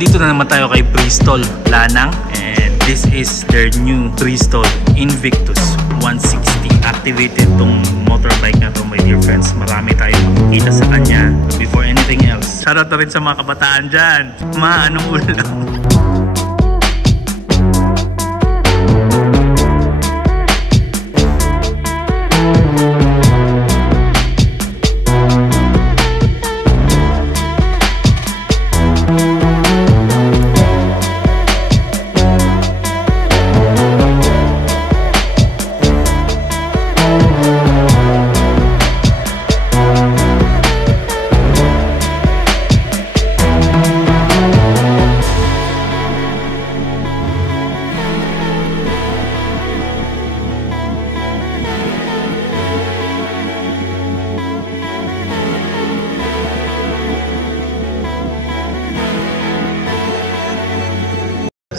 Dito na naman tayo kay Bristol Lanang, and this is their new Bristol Invictus 160. Activated tong motorbike na to, my dear friends. Marami tayong makikita sa kanya. Before anything else, shoutout na rin sa mga kabataan dyan. Anong ulam?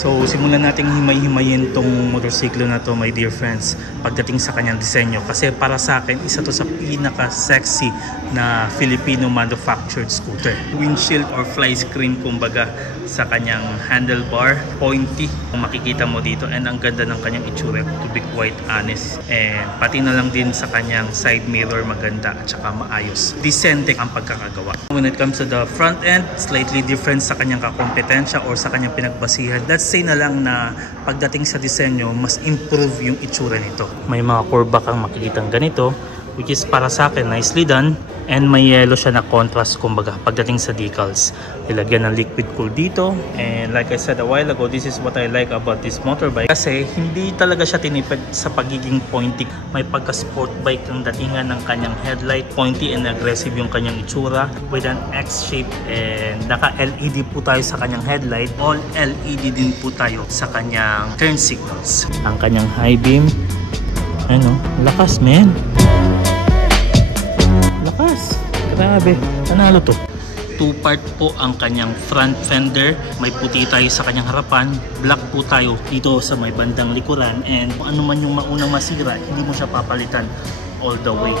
So, simulan nating himay-himayin tong motorsiklo na to, my dear friends, pagdating sa kanyang disenyo. Kasi para sa akin, isa to sa pinaka-sexy na Filipino manufactured scooter. Windshield or fly screen, kumbaga, sa kanyang handlebar, pointy, kung makikita mo dito. And ang ganda ng kanyang itsura, to be quite honest. And pati na lang din sa kanyang side mirror, maganda at saka maayos. Decente ang pagkakagawa. When it comes to the front end, slightly different sa kanyang kakompetensya or sa kanyang pinagbasihan. Let's say na lang na pagdating sa disenyo, mas improve yung itsura nito. May mga kurba kang makikitang ganito, which is para sa akin nicely done, and may yellow siya na contrast, kumbaga, pagdating sa decals. Ilagyan ng liquid cool dito, and like I said a while ago, this is what I like about this motorbike, kasi hindi talaga siya tinipid sa pagiging pointy. May pagka-sport bike ang datingan ng kanyang headlight, pointy and aggressive yung kanyang itsura with an X shape, and naka-LED po tayo sa kanyang headlight. All LED din po tayo sa kanyang turn signals. Ang kanyang high beam, ano, lakas men. Lakas, grabe, panalo to. Two-part po ang kanyang front fender. May puti tayo sa kanyang harapan, black po tayo dito sa may bandang likuran, and kung ano man yung maunang masira, hindi mo siya papalitan all the way.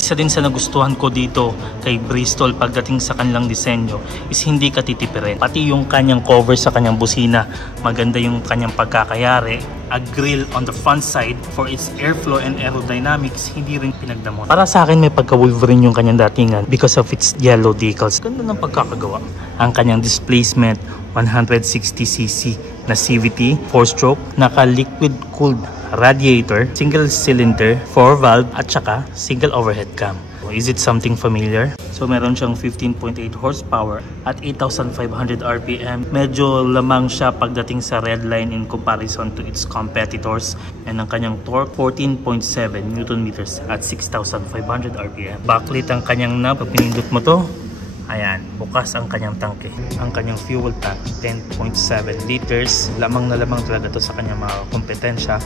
Isa din sa nagustuhan ko dito kay Bristol pagdating sa kanilang disenyo is hindi ka titipirin. Pati yung kanyang cover sa kanyang busina, maganda yung kanyang pagkakayari. A grill on the front side for its airflow and aerodynamics, hindi rin pinagdamot. Para sa akin, may pagka-Wolverine yung kanyang datingan because of its yellow decals. Ganda ng pagkakagawa. Ang kanyang displacement, 160cc na CVT, 4-stroke, naka-liquid cooled radiator, single cylinder, 4-valve, at saka single overhead cam. Is it something familiar? So meron siyang 15.8 horsepower at 8,500 RPM. Medyo lamang siya pagdating sa red line in comparison to its competitors. And ang kanyang torque, 14.7 Nm at 6,500 RPM. Backlit ang kanyang knob. Pag pinindot mo to, ayan, bukas ang kanyang tangke. Ang kanyang fuel tank, 10.7 liters. Lamang na lamang talaga to sa kanyang mga kompetensya.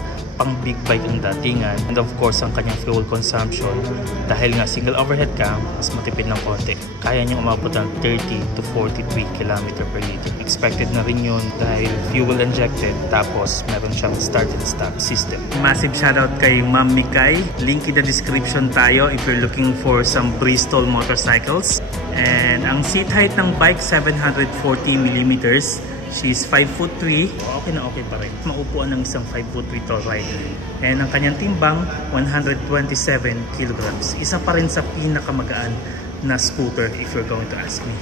Pang big bike ang datingan. And of course, ang kanyang fuel consumption, dahil nga single overhead cam, mas matipid ng konti. Kaya niyang umabot ng 30 to 43 km per liter. Expected na rin yun dahil fuel injected, tapos meron siyang start and stop system. Massive shoutout kay Ma'am Mikay. Link in the description tayo if you're looking for some Bristol motorcycles. And ang seat height ng bike, 740mm. She's 5'3". Okay na okay pa rin. Maupuan ng isang 5'3" tall rider. And ang kanyang timbang, 127 kg. Isa pa rin sa pinakamagaan na scooter if you're going to ask me.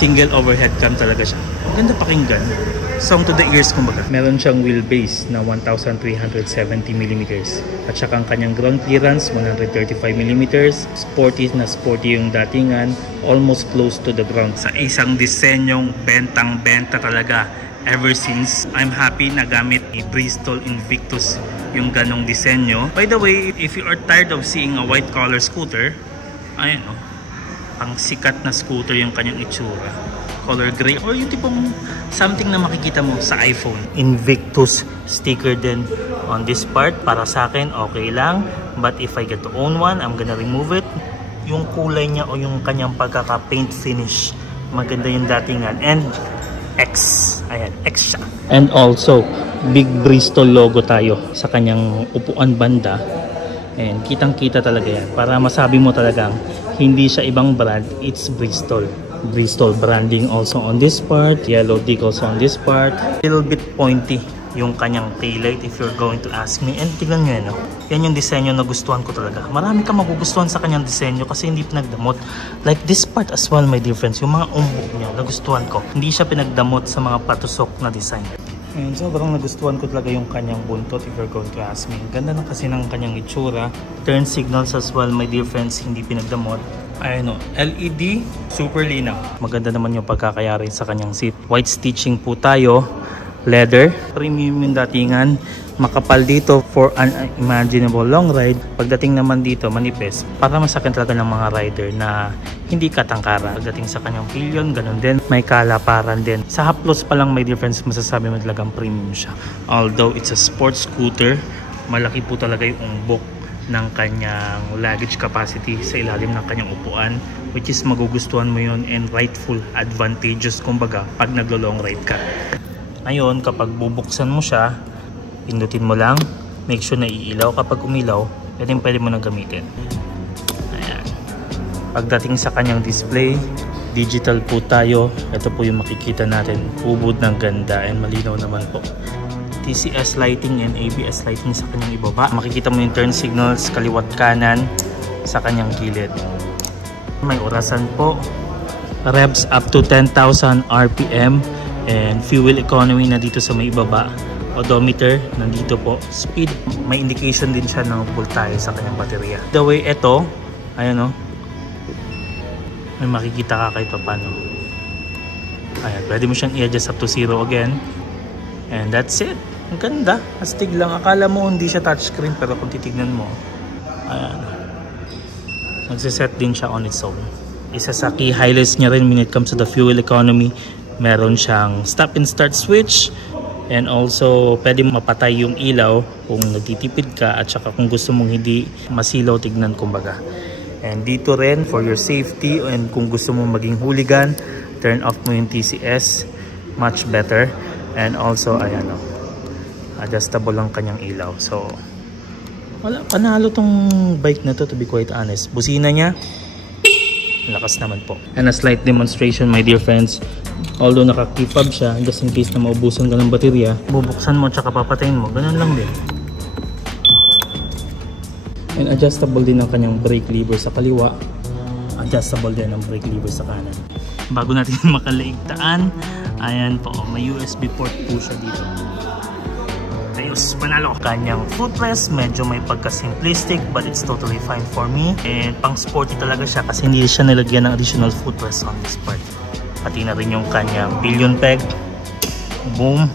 Single overhead cam talaga siya. Ganda pakinggan. Sound to the ears, kumbaga. Meron siyang wheelbase na 1,370mm. At saka ang kanyang ground clearance, 135mm. Sporty na sporty yung datingan. Almost close to the ground. Sa isang disenyong bentang-benta talaga. Ever since, I'm happy na gamit ni Bristol Invictus yung ganong disenyo. By the way, if you are tired of seeing a white collar scooter, ayun o. Ang sikat na scooter yung kanyang itsura. Color gray or yung tipong something na makikita mo sa iPhone. Invictus sticker din on this part. Para sa akin, okay lang. But if I get to own one, I'm gonna remove it. yung kulay niya o yung kanyang pagkaka-paint finish. Maganda yung datingan. And X. Ayan, X siya. And also, big Bristol logo tayo sa kanyang upuan banda. And kitang-kita talaga yan. Para masabi mo talagang hindi siya ibang brand, it's Bristol. Bristol branding also on this part. Yellow decals on this part. A little bit pointy yung kanyang taillight if you're going to ask me. And tignan nyo yan, no? Yan yung disenyo na gustuhan ko talaga. Marami ka magugustuhan sa kanyang disenyo kasi hindi pinagdamot. Like this part as well, may difference. Yung mga umbok niya, nagustuhan ko. Hindi siya pinagdamot sa mga patusok na design. And sobrang nagustuhan ko talaga yung kanyang buntot if you're going to ask me. Ganda na kasi ng kanyang itsura. Turn signals as well, may difference, hindi pinagdamot. Ayun, no, LED, super linaw. Maganda naman yung pagkakayari sa kanyang seat. White stitching po tayo. Leather, premium yung datingan, makapal dito for an imaginable long ride. Pagdating naman dito, manipis, para masakyan talaga ng mga rider na hindi katangkara. Pagdating sa kanyang pillion, ganun din, may kalaparan din. Sa haplos pa lang may difference, masasabi mo talagang premium siya. Although it's a sports scooter, malaki po talaga yung umbok ng kanyang luggage capacity sa ilalim ng kanyang upuan, which is magugustuhan mo yun and rightful advantageous kumbaga pag naglo-long ride ka. Ngayon, kapag bubuksan mo siya, pindutin mo lang, make sure na iilaw. Kapag umilaw, pwede mo nang gamitin. Ayan. Pagdating sa kanyang display, digital po tayo. Ito po yung makikita natin. Ubod ng ganda and malinaw naman po. TCS lighting and ABS lighting sa kanyang ibaba. Makikita mo yung turn signals, kaliwat kanan sa kanyang gilid. May orasan po. Revs up to 10,000 RPM. And fuel economy na dito sa may ibaba. Odometer nandito po. Speed, may indication din siya ng voltage sa kanyang baterya. The way ito, ayan o, may makikita ka kahit paano. Ayan, pwede mo siyang i-adjust up to 0 again. And that's it. Ang ganda, astig lang. Akala mo hindi siya touchscreen, pero kung titignan mo, ayan, magsiset din siya on its own. Isa sa key highlights niya rin when it comes to the fuel economy, meron siyang stop and start switch, and also pwede mapatay yung ilaw kung nagtitipid ka at saka kung gusto mong hindi masilaw tignan kumbaga. And dito rin for your safety and kung gusto mong maging hooligan, turn off mo yung TCS, much better. And also ayan o, adjustable lang kanyang ilaw. So wala, panalo tong bike na to be quite honest. Busina niya, lakas naman po. And a slight demonstration my dear friends. Although naka-keyfob siya, just in case na maubusan ka ng baterya, bubuksan mo at papatayin mo, ganun lang din. And adjustable din ang kanyang brake lever sa kaliwa, adjustable din ang brake lever sa kanan. Bago natin makalaigtaan, ayan po, may USB port po siya dito. Ayos, panalo! Kanyang footrest, medyo may pagka-simplistic but it's totally fine for me. And pang sporty talaga siya kasi hindi siya nilagyan ng additional footrest on this part. Pati na rin yung kanyang pillion peg, boom,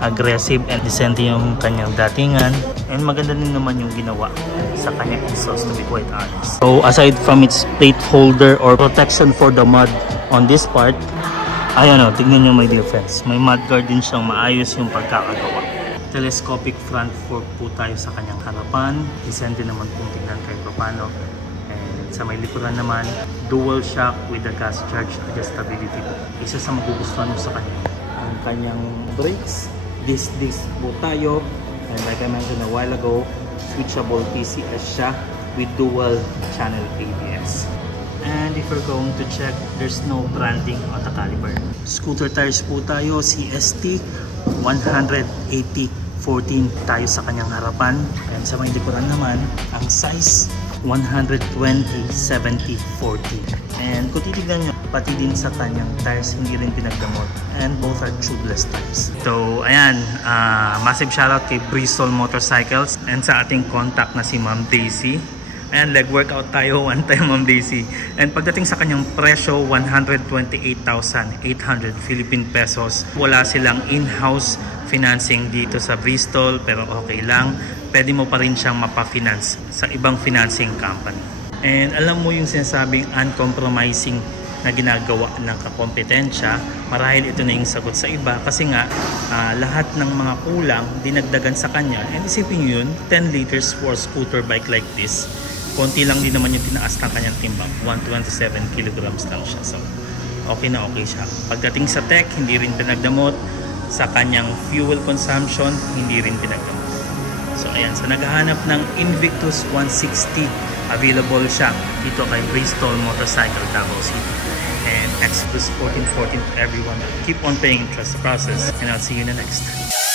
aggressive and decent yung kanyang datingan. And maganda din naman yung ginawa sa kanyang exhaust to be quite honest. So aside from its plate holder or protection for the mud on this part, ayan o, tignan nyo my dear friends. May mud guard din siyang maayos yung pagkakagawa. Telescopic front fork po tayo sa kanyang harapan. Decent din naman kung tignan kahit paano. Sa may likuran naman, dual shock with the gas charge adjustability. Isa sa magugustuhan mo sa kanya. Ang kanyang brakes, disc po tayo. And like I mentioned a while ago, switchable TCS siya with dual channel ABS. And if you're going to check, there's no branding on the caliber. Scooter tires po tayo, CST 180/14 tayo sa kanyang harapan. And sa may likuran naman, ang size 120/70/40. And kung titignan nyo, pati din sa kanyang tires, hindi rin pinagdamot. And both are tubeless tires. So, ayan, massive shoutout kay Bristol Motorcycles and sa ating contact na si Ma'am Daisy. Ayan, leg workout tayo one time, Ma'am Daisy. And pagdating sa kanyang presyo, 128,800 Philippine pesos. Wala silang in-house financing dito sa Bristol, pero okay lang. Pwede mo pa rin siyang mapafinance sa ibang financing company. And alam mo yung sinasabing uncompromising na ginagawa ng kakompetensya, marahil ito na yung sagot sa iba kasi nga lahat ng mga kulang dinagdagan sa kanya. And isipin yun, 10 liters for a scooter bike like this, konti lang din naman yung tinaas ng kanyang timbang. 127 kilograms lang siya. So, okay na okay siya. Pagdating sa tech, hindi rin pinagdamot. Sa kanyang fuel consumption, hindi rin pinagdamot. So, ayan. So, naghahanap ng Invictus 160. Available siya dito kay Bristol Motorcycle Davao City. And Exodus 1414 to everyone. Keep on paying, trust the process. And I'll see you in the next time.